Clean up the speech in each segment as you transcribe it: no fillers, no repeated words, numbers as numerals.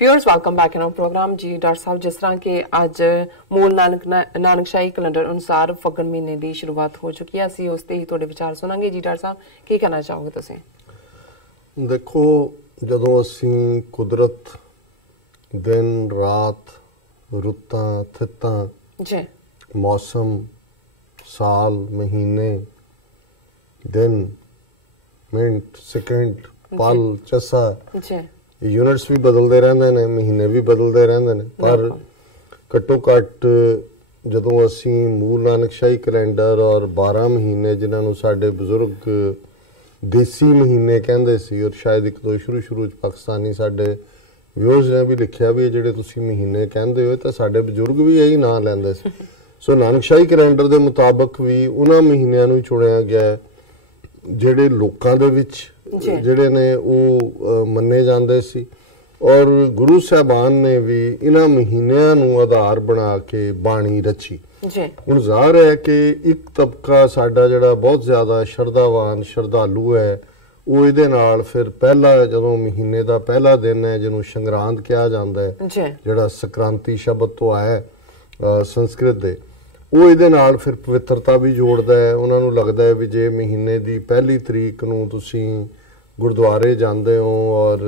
Viewers welcome back in our programme जी। Doctor साहब, जिस तरह के अज मूल नानकशाही कैलेंडर अनुसार फग्गन महीने की शुरुआत हो चुकी है, असीं उस ते ही तुहाडे विचार सुनांगे जी। डॉक्टर साहब, की कहना चाहोगे तुसीं? देखो, जदों असीं कुदरत दिन रात रुत्तां थित्तां जी मौसम साल महीने दिन मिनट सेकंड पल चसा जी यूनिट्स भी बदलते रहंदे ने, महीने भी बदलते रहंदे ने, पर घट्टो घट्ट जदों असीं मूल नानकशाही कैलेंडर और 12 महीने जिन्हां नूं साडे बजुर्ग देसी महीने कहंदे सी, और शायद एक दो शुरू पाकिस्तानी साडे व्यूअर्स ने भी लिखिया भी जिहड़े तुसीं महीने कहंदे हो तां साडे बजुर्ग भी यही नां लैंदे सी। सो नानकशाही कैलेंडर दे मुताबक भी उन्हां महीनिਆਂ ਨੂੰ चुनिया गया ਜਿਹੜੇ ਲੋਕਾਂ ਦੇ ਵਿੱਚ ਜਿਹੜੇ ਨੇ ਉਹ ਮੰਨੇ ਜਾਂਦੇ ਸੀ, ਔਰ ਗੁਰੂ ਸਾਹਿਬਾਨ ਨੇ ਵੀ ਇਹਨਾਂ ਮਹੀਨਿਆਂ ਨੂੰ ਆਧਾਰ ਬਣਾ ਕੇ ਬਾਣੀ ਰਚੀ। ਹੁਣ ਜ਼ਾਹਰ ਹੈ ਕਿ ਇੱਕ ਤਬਕਾ ਸਾਡਾ ਜਿਹੜਾ ਬਹੁਤ ਜ਼ਿਆਦਾ ਸ਼ਰਧਾਵਾਨ ਸ਼ਰਧਾਲੂ ਹੈ, ਉਹ ਇਹਦੇ ਨਾਲ ਫਿਰ ਪਹਿਲਾ ਜਦੋਂ ਮਹੀਨੇ ਦਾ ਪਹਿਲਾ ਦਿਨ ਹੈ ਜਿਹਨੂੰ ਸੰਗਰਾਂਦ ਕਿਹਾ ਜਾਂਦਾ ਹੈ, ਜਿਹੜਾ ਸੰਕ੍ਰਾਂਤੀ ਸ਼ਬਦ ਤੋਂ ਆਇਆ ਸੰਸਕ੍ਰਿਤ ਦੇ, ਉਹ ਇਹਦੇ ਨਾਲ ਫਿਰ ਪਵਿੱਤਰਤਾ ਵੀ ਜੋੜਦਾ ਹੈ। ਉਹਨਾਂ ਨੂੰ ਲੱਗਦਾ ਹੈ ਵੀ ਜੇ ਮਹੀਨੇ ਦੀ ਪਹਿਲੀ ਤਰੀਕ ਨੂੰ ਤੁਸੀਂ ਗੁਰਦੁਆਰੇ ਜਾਂਦੇ ਹੋ ਔਰ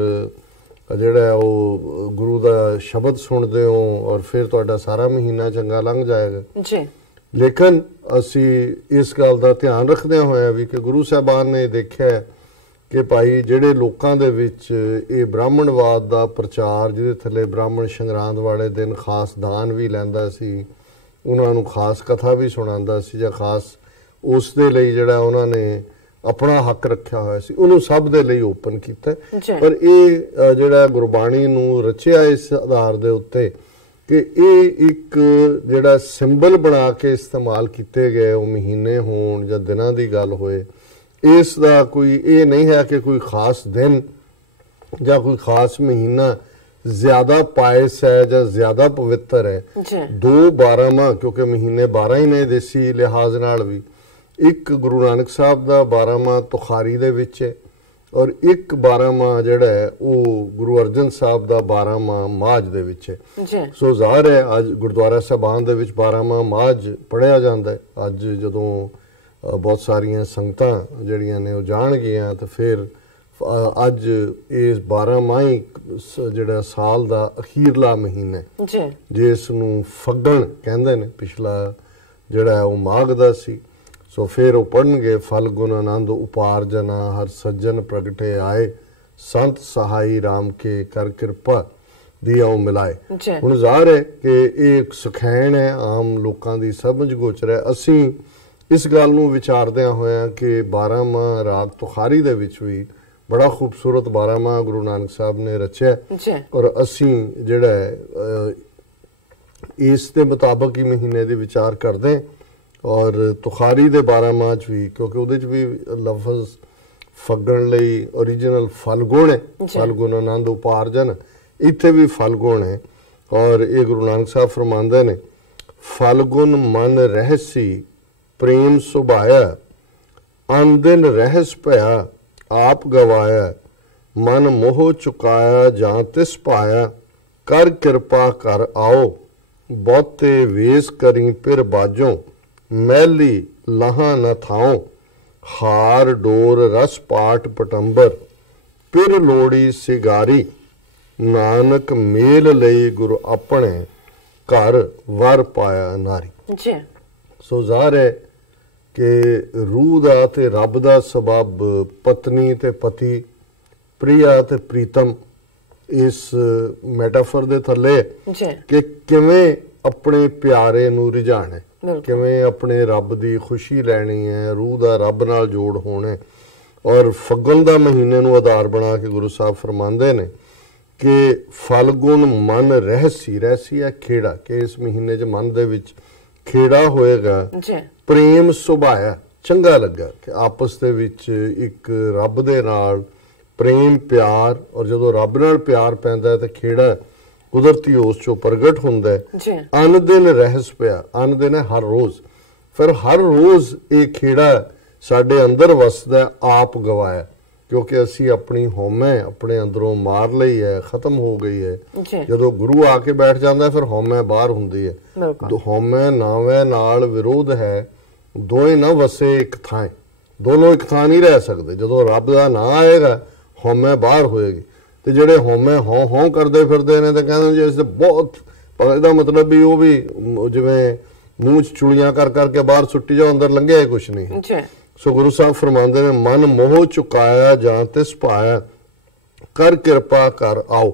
ਜਿਹੜਾ ਉਹ ਗੁਰੂ ਦਾ ਸ਼ਬਦ ਸੁਣਦੇ ਹੋ ਔਰ ਫਿਰ ਤੁਹਾਡਾ ਸਾਰਾ ਮਹੀਨਾ ਚੰਗਾ ਲੰਘ ਜਾਏਗਾ ਜੀ। ਲੇਕਿਨ ਅਸੀਂ ਇਸ ਗੱਲ ਦਾ ਧਿਆਨ ਰੱਖਦੇ ਹੋਇਆ ਵੀ ਕਿ ਗੁਰੂ ਸਾਹਿਬਾਨ ਨੇ ਦੇਖਿਆ ਕਿ ਭਾਈ ਜਿਹੜੇ ਲੋਕਾਂ ਦੇ ਵਿੱਚ ਇਹ ਬ੍ਰਾਹਮਣਵਾਦ ਦਾ ਪ੍ਰਚਾਰ, ਜਿਹਦੇ ਥੱਲੇ ਬ੍ਰਾਹਮਣ ਸੰਗਰਾਂਦ ਵਾਲੇ ਦਿਨ ਖਾਸ ਦਾਨ ਵੀ ਲੈਂਦਾ ਸੀ, ਉਹਨਾਂ ਨੂੰ ਖਾਸ ਕਥਾ ਵੀ ਸੁਣਾਉਂਦਾ ਸੀ, ਜਾਂ ਖਾਸ ਉਸ ਦੇ ਲਈ ਜਿਹੜਾ ਉਹਨਾਂ ਨੇ ਆਪਣਾ ਹੱਕ ਰੱਖਿਆ ਹੋਇਆ ਸੀ, ਉਹਨੂੰ ਸਭ ਦੇ ਲਈ ਓਪਨ ਕੀਤਾ। ਪਰ ਇਹ ਜਿਹੜਾ ਗੁਰਬਾਣੀ ਨੂੰ ਰਚਿਆ ਇਸ ਆਧਾਰ ਦੇ ਉੱਤੇ ਕਿ ਇਹ ਇੱਕ ਜਿਹੜਾ ਸਿੰਬਲ ਬਣਾ ਕੇ ਇਸਤੇਮਾਲ ਕੀਤੇ ਗਏ ਉਹ ਮਹੀਨੇ ਹੋਣ ਜਾਂ ਦਿਨਾਂ ਦੀ ਗੱਲ ਹੋਏ, ਇਸ ਦਾ ਕੋਈ ਇਹ ਨਹੀਂ ਹੈ ਕਿ ਕੋਈ ਖਾਸ ਦਿਨ ਜਾਂ ਕੋਈ ਖਾਸ ਮਹੀਨਾ ਜ਼ਿਆਦਾ ਪਾਇਸ ਹੈ ਜਾਂ ਜ਼ਿਆਦਾ ਪਵਿੱਤਰ ਹੈ। 2 ਮਾਹ ਕਿਉਂਕਿ ਮਹੀਨੇ 12 ਹੀ ਨੇ ਦੇਸੀ ਲਿਹਾਜ਼ ਨਾਲ ਵੀ, ਇੱਕ ਗੁਰੂ ਨਾਨਕ ਸਾਹਿਬ ਦਾ 12 ਮਾਹ ਤੁਖਾਰੀ ਦੇ ਵਿੱਚ ਹੈ ਔਰ ਇੱਕ 12 ਮਾਹ ਜਿਹੜਾ ਹੈ ਉਹ ਗੁਰੂ ਅਰਜਨ ਸਾਹਿਬ ਦਾ 12 ਮਾਹ ਮਾਝ ਦੇ ਵਿੱਚ ਹੈ। ਸੋ ਜ਼ਾਹਰ ਹੈ ਅੱਜ ਗੁਰਦੁਆਰਾ ਸਾਹਿਬਾਨ ਦੇ ਵਿੱਚ 12 ਮਾਹ ਮਾਝ ਪੜ੍ਹਿਆ ਜਾਂਦਾ ਹੈ। ਅੱਜ ਜਦੋਂ ਬਹੁਤ ਸਾਰੀਆਂ ਸੰਗਤਾਂ ਜਿਹੜੀਆਂ ਨੇ ਉਹ ਜਾਣਗੀਆਂ ਤਾਂ ਫਿਰ ਅੱਜ ਇਸ 12 ਮਾਹੀ ਜਿਹੜਾ ਸਾਲ ਦਾ ਅਖੀਰਲਾ ਮਹੀਨਾ ਜਿਸ ਨੂੰ ਫੱਗਣ ਕਹਿੰਦੇ ਨੇ, ਪਿਛਲਾ ਜਿਹੜਾ ਉਹ ਮਾਘ ਦਾ ਸੀ। ਸੋ ਫਿਰ ਉਹ ਪੜ੍ਹਨਗੇ ਫਲਗੁਨ ਆਨੰਦ ਉਪਾਰਜਨਾ ਹਰ ਸੱਜਣ ਪ੍ਰਗਟੇ ਆਏ ਸੰਤ ਸਹਾਈ ਰਾਮ ਕੇ ਕਰ ਕਿਰਪਾ ਦੀ ਆਉ ਮਿਲਾਏ। ਹੁਣ ਜ਼ਾਹਰ ਹੈ ਕਿ ਇਹ ਇੱਕ ਸੁਖੈਣ ਹੈ, ਆਮ ਲੋਕਾਂ ਦੀ ਸਮਝ ਗੋਚਰ ਹੈ। ਅਸੀਂ ਇਸ ਗੱਲ ਨੂੰ ਵਿਚਾਰਦਿਆਂ ਹੋਇਆਂ ਕਿ 12 ਮਾਹ ਰਾਗ ਤੁਖਾਰੀ ਦੇ ਵਿੱਚ ਵੀ ਬੜਾ ਖੂਬਸੂਰਤ 12 ਮਾਹ ਗੁਰੂ ਨਾਨਕ ਸਾਹਿਬ ਨੇ ਰਚਿਆ, ਔਰ ਅਸੀਂ ਜਿਹੜਾ ਹੈ ਇਸ ਦੇ ਮੁਤਾਬਕ ਹੀ ਮਹੀਨੇ ਦੇ ਵਿਚਾਰ ਕਰਦੇ। ਔਰ ਤੁਖਾਰੀ ਦੇ 12 ਮਾਹ 'ਚ ਵੀ ਕਿਉਂਕਿ ਉਹਦੇ 'ਚ ਵੀ ਲਫ਼ਜ਼ ਫੱਗਣ ਲਈ ਓਰੀਜਨਲ ਫਲਗੁਣ ਹੈ, ਫਲਗੁਣ ਆਨੰਦ ਉਪਾਰਜਨ, ਇੱਥੇ ਵੀ ਫਲਗੁਣ ਹੈ। ਔਰ ਇਹ ਗੁਰੂ ਨਾਨਕ ਸਾਹਿਬ ਫਰਮਾਉਂਦੇ ਨੇ, ਫਲਗੁਣ ਮਨ ਰਹਿਸੀ ਪ੍ਰੇਮ ਸੁਭਾਇਆ ਅਨ ਦਿਨ ਰਹਿਸ ਭਇਆ ਆਪ ਗਵਾਇਆ ਮਨ ਮੋਹ ਚੁਕਾਇਆ ਜਾਂ ਤਿਸ ਪਾਇਆ ਕਰ ਕਿਰਪਾ ਕਰ ਆਓ ਬਹੁਤੇ ਵੇਸ ਕਰੀ ਫਿਰ ਬਾਜੋਂ ਮੈਲੀ ਲਹਾਂ ਨ ਥਾਉ ਹਾਰ ਡੋਰ ਰਸ ਪਾਟ ਪਟੰਬਰ ਫਿਰ ਲੋੜੀ ਸਿਗਾਰੀ ਨਾਨਕ ਮੇਲ ਲਈ ਗੁਰੂ ਆਪਣੇ ਘਰ ਵਰ ਪਾਇਆ ਨਾਰੀ। ਸੋ ਜ਼ਾਹਰ ਹੈ ਕਿ ਰੂਹ ਦਾ ਤੇ ਰੱਬ ਦਾ ਸਬਬ ਪਤਨੀ ਤੇ ਪਤੀ, ਪ੍ਰਿਆ ਤੇ ਪ੍ਰੀਤਮ, ਇਸ ਮੈਟਾਫਰ ਦੇ ਥੱਲੇ ਕਿ ਕਿਵੇਂ ਆਪਣੇ ਪਿਆਰੇ ਨੂੰ ਰਿਝਾਣਾ, ਕਿਵੇਂ ਆਪਣੇ ਰੱਬ ਦੀ ਖੁਸ਼ੀ ਲੈਣੀ ਹੈ, ਰੂਹ ਦਾ ਰੱਬ ਨਾਲ ਜੋੜ ਹੋਣਾ। ਔਰ ਫੱਗਣ ਦਾ ਮਹੀਨੇ ਨੂੰ ਆਧਾਰ ਬਣਾ ਕੇ ਗੁਰੂ ਸਾਹਿਬ ਫਰਮਾਉਂਦੇ ਨੇ ਕਿ ਫਲਗੁਣ ਮਨ ਰਹਿਸੀ, ਰਹਿਸੀ ਹੈ ਖੇੜਾ, ਕਿ ਇਸ ਮਹੀਨੇ 'ਚ ਮਨ ਦੇ ਵਿੱਚ ਖੇੜਾ ਹੋਏਗਾ। ਪ੍ਰੇਮ ਸੁਭਾਇਆ, ਚੰਗਾ ਲੱਗਾ ਕਿ ਆਪਸ ਦੇ ਵਿੱਚ ਇੱਕ ਰੱਬ ਦੇ ਨਾਲ ਪ੍ਰੇਮ ਪਿਆਰ, ਔਰ ਜਦੋਂ ਰੱਬ ਨਾਲ ਪਿਆਰ ਪੈਂਦਾ ਤਾਂ ਖੇੜਾ ਕੁਦਰਤੀ ਉਸ ਚੋਂ ਪ੍ਰਗਟ ਹੁੰਦਾ ਹੈ। ਅਨ ਦਿਨ ਰਹਿਸ ਪਿਆ, ਅਨ ਦਿਨ ਹੈ ਹਰ ਰੋਜ਼, ਫਿਰ ਹਰ ਰੋਜ਼ ਇਹ ਖੇੜਾ ਸਾਡੇ ਅੰਦਰ ਵਸਦਾ, ਆਪ ਗਵਾਇਆ। ਕਿਉਂਕਿ ਅਸੀਂ ਆਪਣੀ ਹਉਮੈ ਆਪਣੇ ਅੰਦਰੋਂ ਮਾਰ ਲਈ ਹੈ, ਖਤਮ ਹੋ ਗਈ ਹੈ। ਜਦੋਂ ਗੁਰੂ ਆ ਕੇ ਬੈਠ ਜਾਂਦਾ ਫਿਰ ਹਉਮੈ ਬਾਹਰ ਹੁੰਦੀ ਹੈ। ਹਉਮੈ ਨਾਵੇਂ ਨਾਲ ਵਿਰੋਧ ਹੈ, ਦੋਏ ਨਾ ਵਸੇ ਇੱਕ ਥਾਂ, ਦੋਨੋਂ ਇੱਕ ਥਾਂ ਨਹੀਂ ਰਹਿ ਸਕਦੇ। ਜਦੋਂ ਰੱਬ ਦਾ ਨਾਂ ਆਏਗਾ ਹਉਮੈ ਬਾਹਰ ਹੋਏਗੀ। ਤੇ ਜਿਹੜੇ ਹਉਮੈ ਹੋਂ ਹੋਂ ਕਰਦੇ ਫਿਰਦੇ ਨੇ ਤੇ ਕਹਿੰਦੇ ਜੀ ਅਸੀਂ ਬਹੁਤ, ਇਹਦਾ ਮਤਲਬ ਵੀ ਉਹ ਵੀ ਜਿਵੇਂ ਮੂੰਹ 'ਚ ਚੁਲੀਆਂ ਕਰ ਕਰਕੇ ਬਾਹਰ ਸੁੱਟੀ ਜਾਓ, ਅੰਦਰ ਲੰਘਿਆ ਕੁਛ ਨਹੀਂ। ਸੋ ਗੁਰੂ ਸਾਹਿਬ ਫਰਮਾਉਂਦੇ ਨੇ ਮਨ ਮੋਹ ਚੁਕਾਇਆ ਜਾਂ ਤਿਸ ਪਾਇਆ, ਕਰ ਕਿਰਪਾ ਕਰ ਆਓ।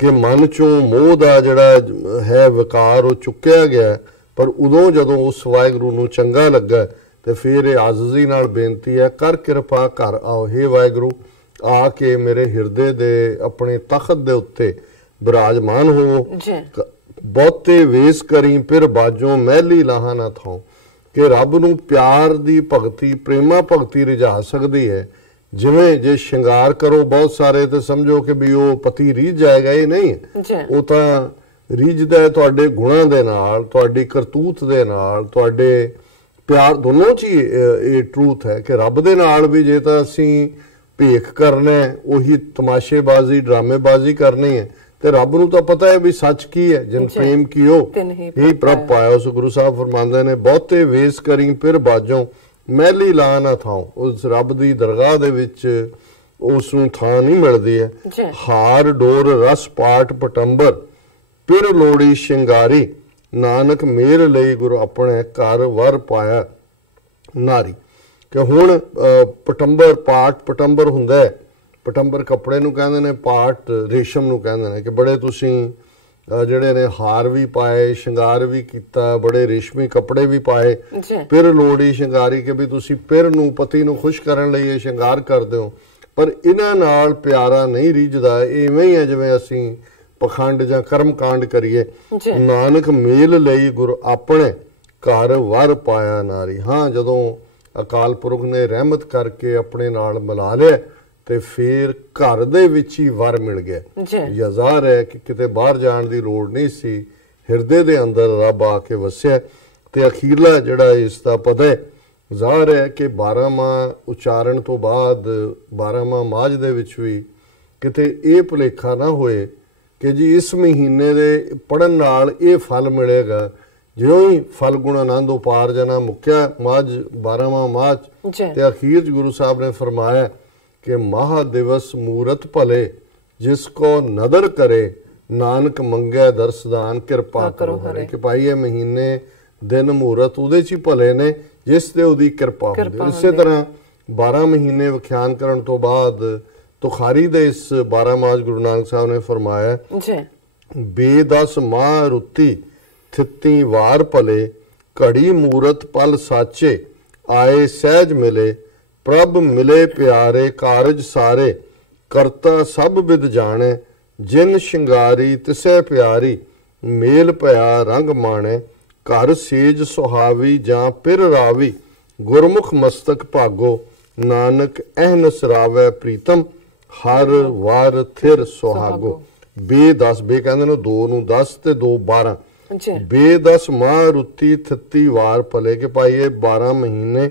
ਕਿ ਮਨ ਚੋਂ ਮੋਹ ਦਾ ਜਿਹੜਾ ਹੈ ਵਿਕਾਰ ਉਹ ਚੁੱਕਿਆ ਗਿਆ, ਪਰ ਉਦੋਂ ਜਦੋਂ ਉਸ ਵਾਹਿਗੁਰੂ ਨੂੰ ਚੰਗਾ ਲੱਗਾ ਤੇ ਫਿਰ ਇਹ ਆਜ਼ਜ਼ੀ ਨਾਲ ਬੇਨਤੀ ਹੈ, ਕਰ ਕਿਰਪਾ ਕਰ ਆਓ। ਹੇ ਵਾਹਿਗੁਰੂ ਆ ਕੇ ਮੇਰੇ ਹਿਰਦੇ ਦੇ ਆਪਣੇ ਤਖਤ ਦੇ ਉੱਤੇ ਬਿਰਾਜਮਾਨ ਹੋ। ਬਹੁਤੇ ਵੇਸ ਕਰੀ ਫਿਰ ਬਾਜੋਂ ਮਹਿਲੀ ਲਾਹਾਂ ਨਾ ਥਾਂ। ਕਿ ਰੱਬ ਨੂੰ ਪਿਆਰ ਦੀ ਭਗਤੀ, ਪ੍ਰੇਮਾ ਭਗਤੀ ਰਿਝਾ ਸਕਦੀ ਹੈ। ਜਿਵੇਂ ਜੇ ਸ਼ਿੰਗਾਰ ਕਰੋ ਬਹੁਤ ਸਾਰੇ ਤੇ ਸਮਝੋ ਕਿ ਵੀ ਉਹ ਪਤੀ ਰੀਝ ਜਾਏਗਾ, ਇਹ ਨਹੀਂ ਹੈ। ਉਹ ਤਾਂ ਰੀਝਦਾ ਹੈ ਤੁਹਾਡੇ ਗੁਣਾਂ ਦੇ ਨਾਲ, ਤੁਹਾਡੀ ਕਰਤੂਤ ਦੇ ਨਾਲ, ਤੁਹਾਡੇ ਪਿਆਰ ਦੋਨੋਂ 'ਚ ਹੀ ਇਹ ਟਰੂਥ ਹੈ ਕਿ ਰੱਬ ਦੇ ਨਾਲ ਵੀ ਜੇ ਤਾਂ ਅਸੀਂ ਭੇਖ ਕਰਨਾ, ਉਹੀ ਤਮਾਸ਼ੇਬਾਜ਼ੀ ਡਰਾਮੇਬਾਜ਼ੀ ਕਰਨੀ ਹੈ, ਤੇ ਰੱਬ ਨੂੰ ਤਾਂ ਪਤਾ ਹੈ ਵੀ ਸੱਚ ਕੀ ਹੈ। ਜਿਨ ਪ੍ਰੇਮ ਕੀਓ ਹੀ ਪ੍ਰਭ ਪਾਇਆ। ਸੋ ਗੁਰੂ ਸਾਹਿਬ ਫਰਮਾਉਂਦੇ ਨੇ ਬਹੁਤੇ ਵੇਸ ਕਰੀ ਫਿਰ ਬਾਜੋਂ ਮਹਿਲੀ ਲਾ ਨਾ ਥਾਂ। ਉਸ ਰੱਬ ਦੀ ਦਰਗਾਹ ਦੇ ਵਿੱਚ ਉਸ ਨੂੰ ਥਾਂ ਨਹੀਂ ਮਿਲਦੀ ਹੈ। ਹਾਰ ਡੋਰ ਰਸ ਪਾਟ ਪਟੰਬਰ ਫਿਰ ਲੋੜੀ ਸ਼ਿੰਗਾਰੀ, ਨਾਨਕ ਮੇਰ ਲਈ ਗੁਰੂ ਆਪਣੇ ਘਰ ਵਰ ਪਾਇਆ ਨਾਰੀ। ਕਿ ਹੁਣ ਪਟੰਬਰ ਪਾਟ ਪਟੰਬਰ ਹੁੰਦਾ ਹੈ, ਪਟੰਬਰ ਕੱਪੜੇ ਨੂੰ ਕਹਿੰਦੇ ਨੇ, ਪਾਟ ਰੇਸ਼ਮ ਨੂੰ ਕਹਿੰਦੇ ਨੇ। ਕਿ ਬੜੇ ਤੁਸੀਂ ਜਿਹੜੇ ਨੇ ਹਾਰ ਵੀ ਪਾਏ, ਸ਼ਿੰਗਾਰ ਵੀ ਕੀਤਾ, ਬੜੇ ਰੇਸ਼ਮੀ ਕੱਪੜੇ ਵੀ ਪਾਏ। ਫਿਰ ਲੋੜੀ ਸ਼ਿੰਗਾਰੀ ਕਿ ਵੀ ਤੁਸੀਂ ਫਿਰ ਨੂੰ ਪਤੀ ਨੂੰ ਖੁਸ਼ ਕਰਨ ਲਈ ਇਹ ਸ਼ਿੰਗਾਰ ਕਰਦੇ ਹੋ, ਪਰ ਇਹਨਾਂ ਨਾਲ ਪਿਆਰਾ ਨਹੀਂ ਰੀਝਦਾ। ਇਵੇਂ ਹੀ ਹੈ ਜਿਵੇਂ ਅਸੀਂ ਪਖੰਡ ਜਾਂ ਕਰਮ ਕਾਂਡ ਕਰੀਏ। ਨਾਨਕ ਮੇਲ ਲਈ ਗੁਰ ਆਪਣੇ ਘਰ ਵਰ ਪਾਇਆ ਨਾਰੀ। ਹਾਂ, ਜਦੋਂ ਅਕਾਲ ਪੁਰਖ ਨੇ ਰਹਿਮਤ ਕਰਕੇ ਆਪਣੇ ਨਾਲ ਮਿਲਾ ਲਿਆ ਤੇ ਫਿਰ ਘਰ ਦੇ ਵਿੱਚ ਹੀ ਵਰ ਮਿਲ ਗਿਆ। ਯਜ਼ਾਰ ਹੈ ਕਿ ਕਿਤੇ ਬਾਹਰ ਜਾਣ ਦੀ ਲੋੜ ਨਹੀਂ ਸੀ, ਹਿਰਦੇ ਦੇ ਅੰਦਰ ਰੱਬ ਆ ਕੇ ਵਸਿਆ। ਤੇ ਅਖੀਰਲਾ ਜਿਹੜਾ ਇਸ ਦਾ ਪਤਾ ਹੈ, ਜ਼ਾਹਰ ਹੈ ਕਿ 12ਵਾਂ ਉਚਾਰਨ ਤੋਂ ਬਾਅਦ 12ਵਾਂ ਮਾਝ ਦੇ ਵਿੱਚ ਵੀ ਕਿਤੇ ਇਹ ਭੁਲੇਖਾ ਨਾ ਹੋਏ ਕਿ ਜੀ ਇਸ ਮਹੀਨੇ ਦੇ ਪੜਨ ਨਾਲ ਇਹ ਫਲ ਮਿਲੇਗਾ। ਜਿਉਂ ਹੀ ਫਲਗੁਣ ਆਨੰਦ ਉਪਾਰ ਜਨਾ ਮੁੱਕਿਆ ਮਾਝ 12ਵਾਂ ਮਾਝ ਤੇ ਅਖੀਰ 'ਚ ਗੁਰੂ ਸਾਹਿਬ ਨੇ ਫਰਮਾਇਆ ਕਿ ਮਹਾ ਦਿਵਸ ਮੂਰਤ ਭਲੇ, ਜਿਸ ਕੋ ਨਦਰ ਕਰੇ ਨਾਨਕ ਮੰਗੈ ਦਰਸਦਾਨ ਕਿਰਪਾ ਕਰੋ ਹਰੇ। ਕਿ ਭਾਈ ਇਹ ਮਹੀਨੇ ਦਿਨ ਮੂਰਤ ਉਹਦੇ 'ਚ ਹੀ ਭਲੇ ਨੇ ਜਿਸ ਤੇ ਉਹਦੀ ਕਿਰਪਾ ਹੁੰਦੀ। ਇਸੇ ਤਰ੍ਹਾਂ 12 ਮਹੀਨੇ ਵਿਖਿਆਨ ਕਰਨ ਤੋਂ ਬਾਅਦ ਤੁਖਾਰੀ ਦੇ ਇਸ 12 ਮਾਝ ਗੁਰੂ ਨਾਨਕ ਸਾਹਿਬ ਨੇ ਫਰਮਾਇਆ ਬੇਦਸ ਮਾਹ ਰੁੱਤੀ ਥਿੱਤੀ ਵਾਰ ਭਲੇ, ਘੜੀ ਮੂਰਤ ਪਲ ਸਾਚੇ ਆਏ ਸਹਿਜ ਮਿਲੇ, ਪ੍ਰਭ ਮਿਲੇ ਪਿਆਰੇ ਕਾਰਜ ਸਾਰੇ, ਕਰਤਾ ਸਭ ਵਿਦ ਜਾਣੇ, ਜਿਨ ਸ਼ਿੰਗਾਰੀ ਤਿਸੈ ਪਿਆਰੀ, ਮੇਲ ਭਇਆ ਰੰਗ ਮਾਣੇ, ਘਰ ਸੇਜ ਸੁਹਾਵੀ ਜਾਂ ਪਿਰ ਰਾਵੀ, ਗੁਰਮੁਖ ਮਸਤਕ ਭਾਗੋ, ਨਾਨਕ ਅਹਨਸ ਰਾਵੈ ਪ੍ਰੀਤਮ, ਹਰ ਵਾਰ ਥਿਰ ਸੁਹਾਗੋ। ਬੇ-10 ਬੇ ਕਹਿੰਦੇ ਨੇ 2 ਨੂੰ 10 ਤੇ 2 12। ਬੇ-10 ਮਾਹ ਰੁੱਤੀ ਥਿੱਤੀ ਵਾਰ ਭਲੇ। ਕਿ ਭਾਈ ਇਹ 12 ਮਹੀਨੇ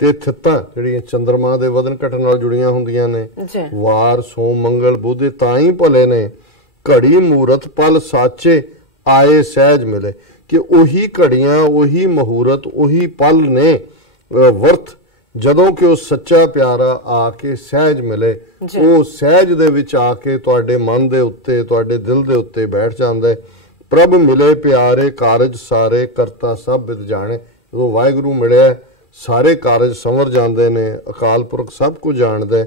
ਤੇ ਥਿੱਤਾਂ ਜਿਹੜੀਆਂ ਚੰਦਰਮਾ ਦੇ ਵਧਨ ਘਟਣ ਨਾਲ ਜੁੜੀਆਂ ਹੁੰਦੀਆਂ ਨੇ, ਵਾਰ ਸੋਮ ਮੰਗਲ ਬੁੱਧ ਤਾਂ ਹੀ ਭਲੇ ਨੇ। ਘੜੀ ਮੂਰਤ ਪਲ ਸਾਚੇ ਆਏ ਸਹਿਜ ਮਿਲੇ। ਕਿ ਉਹੀ ਘੜੀਆਂ, ਉਹੀ ਮਹੂਰਤ, ਉਹੀ ਪਲ ਨੇ ਵਰਤ ਜਦੋਂ ਕਿ ਉਹ ਸੱਚਾ ਪਿਆਰਾ ਆ ਕੇ ਸਹਿਜ ਮਿਲੇ। ਉਹ ਸਹਿਜ ਦੇ ਵਿੱਚ ਆ ਕੇ ਤੁਹਾਡੇ ਮਨ ਦੇ ਉੱਤੇ, ਤੁਹਾਡੇ ਦਿਲ ਦੇ ਉੱਤੇ ਬੈਠ ਜਾਂਦਾ ਹੈ। ਪ੍ਰਭ ਮਿਲੇ ਪਿਆਰੇ ਕਾਰਜ ਸਾਰੇ, ਕਰਤਾ ਸਭ ਵਿਦ ਜਾਣੇ। ਜਦੋਂ ਵਾਹਿਗੁਰੂ ਮਿਲਿਆ ਸਾਰੇ ਕਾਰਜ ਸੰਵਰ ਜਾਂਦੇ ਨੇ, ਅਕਾਲ ਪੁਰਖ ਸਭ ਕੁਝ ਜਾਣਦਾ।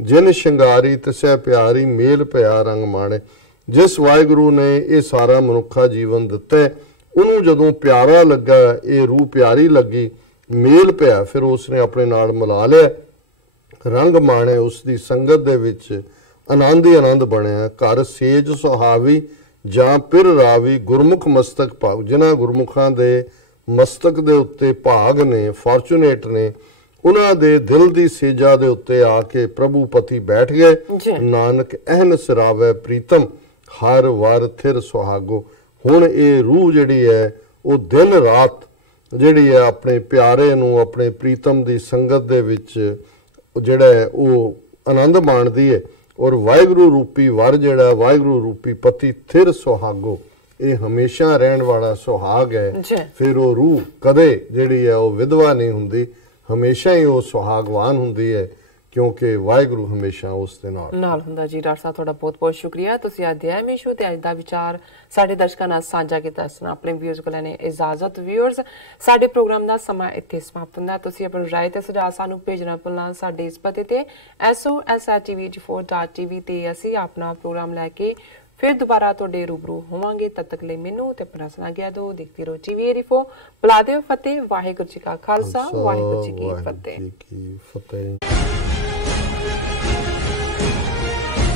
ਜਿਨ ਸ਼ਿੰਗਾਰੀ ਤਿਸੈ ਪਿਆਰੀ, ਮੇਲ ਭਇਆ ਰੰਗ ਮਾਣੇ। ਜਿਸ ਵਾਹਿਗੁਰੂ ਨੇ ਇਹ ਸਾਰਾ ਮਨੁੱਖਾ ਜੀਵਨ ਦਿੱਤਾ, ਉਹਨੂੰ ਜਦੋਂ ਪਿਆਰਾ ਲੱਗਾ, ਇਹ ਰੂਹ ਪਿਆਰੀ ਲੱਗੀ, ਮੇਲ ਪਿਆ, ਫਿਰ ਉਸਨੇ ਆਪਣੇ ਨਾਲ ਮਿਲਾ ਲਿਆ, ਰੰਗ ਮਾਣੇ, ਉਸ ਦੀ ਸੰਗਤ ਦੇ ਵਿੱਚ ਆਨੰਦ ਹੀ ਆਨੰਦ ਬਣਿਆ। ਘਰ ਸੇਜ ਸੁਹਾਵੀ ਜਾਂ ਪਿਰ ਰਾਵੀ, ਗੁਰਮੁਖ ਮਸਤਕ ਭਾਗ। ਜਿਨ੍ਹਾਂ ਗੁਰਮੁਖਾਂ ਦੇ ਮਸਤਕ ਦੇ ਉੱਤੇ ਭਾਗ ਨੇ, ਫਾਰਚੂਨੇਟ ਨੇ, ਉਹਨਾਂ ਦੇ ਦਿਲ ਦੀ ਸੇਜਾ ਦੇ ਉੱਤੇ ਆ ਕੇ ਪ੍ਰਭੂ ਪਤੀ ਬੈਠ ਗਏ। ਨਾਨਕ ਅਹਨਸ ਰਾਵੈ ਪ੍ਰੀਤਮ, ਹਰ ਵਾਰ ਥਿਰ ਸੁਹਾਗੋ। ਹੁਣ ਇਹ ਰੂਹ ਜਿਹੜੀ ਹੈ ਉਹ ਦਿਨ ਰਾਤ ਜਿਹੜੀ ਹੈ ਆਪਣੇ ਪਿਆਰੇ ਨੂੰ, ਆਪਣੇ ਪ੍ਰੀਤਮ ਦੀ ਸੰਗਤ ਦੇ ਵਿੱਚ ਜਿਹੜਾ ਹੈ ਉਹ ਆਨੰਦ ਮਾਣਦੀ ਹੈ ਔਰ ਵਾਹਿਗੁਰੂ ਰੂਪੀ ਵਰ ਜਿਹੜਾ ਵਾਹਿਗੁਰੂ ਰੂਪੀ ਪਤੀ ਥਿਰ ਸੁਹਾਗੋ ਇਹ ਹਮੇਸ਼ਾ ਰਹਿਣ ਵਾਲਾ ਸੁਹਾਗ ਹੈ। ਫਿਰ ਉਹ ਰੂਹ ਕਦੇ ਜਿਹੜੀ ਹੈ ਉਹ ਵਿਧਵਾ ਨਹੀਂ ਹੁੰਦੀ, ਹਮੇਸ਼ਾ ਹੀ ਉਹ ਸੁਹਾਗਵਾਨ ਹੁੰਦੀ ਹੈ ਕਿਉਂਕਿ ਵਾਹਿਗੁਰੂ ਹਮੇਸ਼ਾ ਉਸ ਦੇ ਨਾਲ ਹੁੰਦਾ। ਜੀ ਡਾਕਟਰ ਸਾਹਿਬ ਤੁਹਾਡਾ ਬਹੁਤ ਬਹੁਤ ਸ਼ੁਕਰੀਆ, ਤੁਸੀਂ ਅੱਜ ਦੇ ਮੇਸ਼ੋ ਤੇ ਅੱਜ ਦਾ ਵਿਚਾਰ ਸਾਡੇ ਦਰਸ਼ਕਾਂ ਨਾਲ ਸਾਂਝਾ ਕੀਤਾ। ਆਪਣੇ ਵਿਊਅਰਸ ਕੋਲ ਲੈਣੇ ਇਜਾਜ਼ਤ। ਵਿਊਅਰਸ ਸਾਡੇ ਪ੍ਰੋਗਰਾਮ ਦਾ ਸਮਾਂ ਇੱਥੇ ਸਮਾਪਤ ਹੁੰਦਾ। ਤੁਸੀਂ ਆਪਣੀ ਰਾਏ ਤੇ ਸੁਝਾਅ ਸਾਨੂੰ ਭੇਜਣਾ ਭੁੱਲਣਾ ਸਾਡੇ ਇਸ ਪਤੇ ਤੇ SOS@tvh4.tv ਤੇ ਅਸੀਂ ਆਪਣਾ ਪ੍ਰੋਗਰਾਮ ਲੈ ਕੇ ਫਿਰ ਦੁਬਾਰਾ ਤੁਹਾਡੇ ਰੂਬਰੂ ਹੋਵਾਂਗੇ। ਤਦ ਤੱਕ ਲਈ ਮੈਨੂੰ ਤੇ ਆਪਣਾ ਸੁਣਾ ਗਿਆ ਦੋ ਦੇਖਦੇ ਰਹੋ TV84। ਬੁਲਾ ਦਿਓ ਫਤਿਹ। ਵਾਹਿਗੁਰੂ ਜੀ ਕਾ ਖਾਲਸਾ, ਵਾਹਿਗੁਰੂ ਜੀ ਕੀ ਫਤਿਹ।